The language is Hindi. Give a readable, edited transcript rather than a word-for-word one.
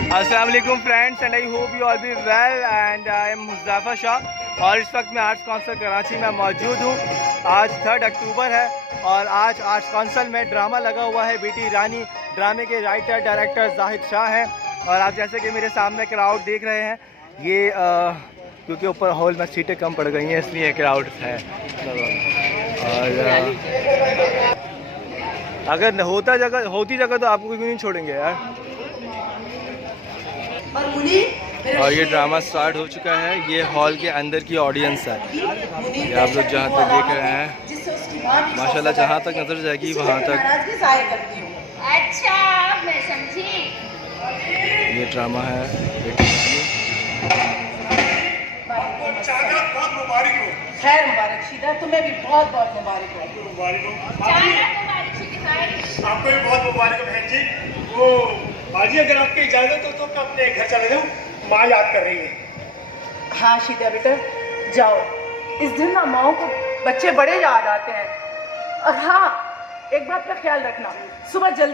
अस्सलाम वालेकुम friends and I hope you all be well and I am Muzaffar Shah और इस वक्त मैं आर्ट्स काउंसिल कराची में मौजूद हूँ। आज 3 अक्टूबर है और आज आर्ट्स काउंसिल में ड्रामा लगा हुआ है। बेटी रानी ड्रामे के राइटर डायरेक्टर जाहिद शाह हैं और आप जैसे कि मेरे सामने क्राउड देख रहे हैं, ये क्योंकि ऊपर हॉल में सीटें कम पड़ गई हैं इसलिए क्राउड है। और अगर होती जगह तो आपको क्यों नहीं छोड़ेंगे यार। और ये ड्रामा स्टार्ट हो चुका है। ये हॉल के अंदर की ऑडियंस है। ये आप लोग जहाँ तक देख रहे हैं माशाल्लाह, जहाँ तक नजर जाएगी वहाँ तक। अच्छा मैं समझी। ये ड्रामा है। बहुत मुबारक हो। खैर मुबारक शीदा, तुम्हें भी बहुत बहुत मुबारक हो। मुबारक हो आपको भी बहुत मुबारक हो बहन जी। वो बाजी अगर आपकी इजाजत हो तो मैं अपने घर चले जाऊँ, माँ याद कर रही है। हाँ शीदा बेटा जाओ, इस दिन ना माओ को बच्चे बड़े याद आते हैं। और हाँ, एक बात का ख्याल रखना, सुबह जल्दी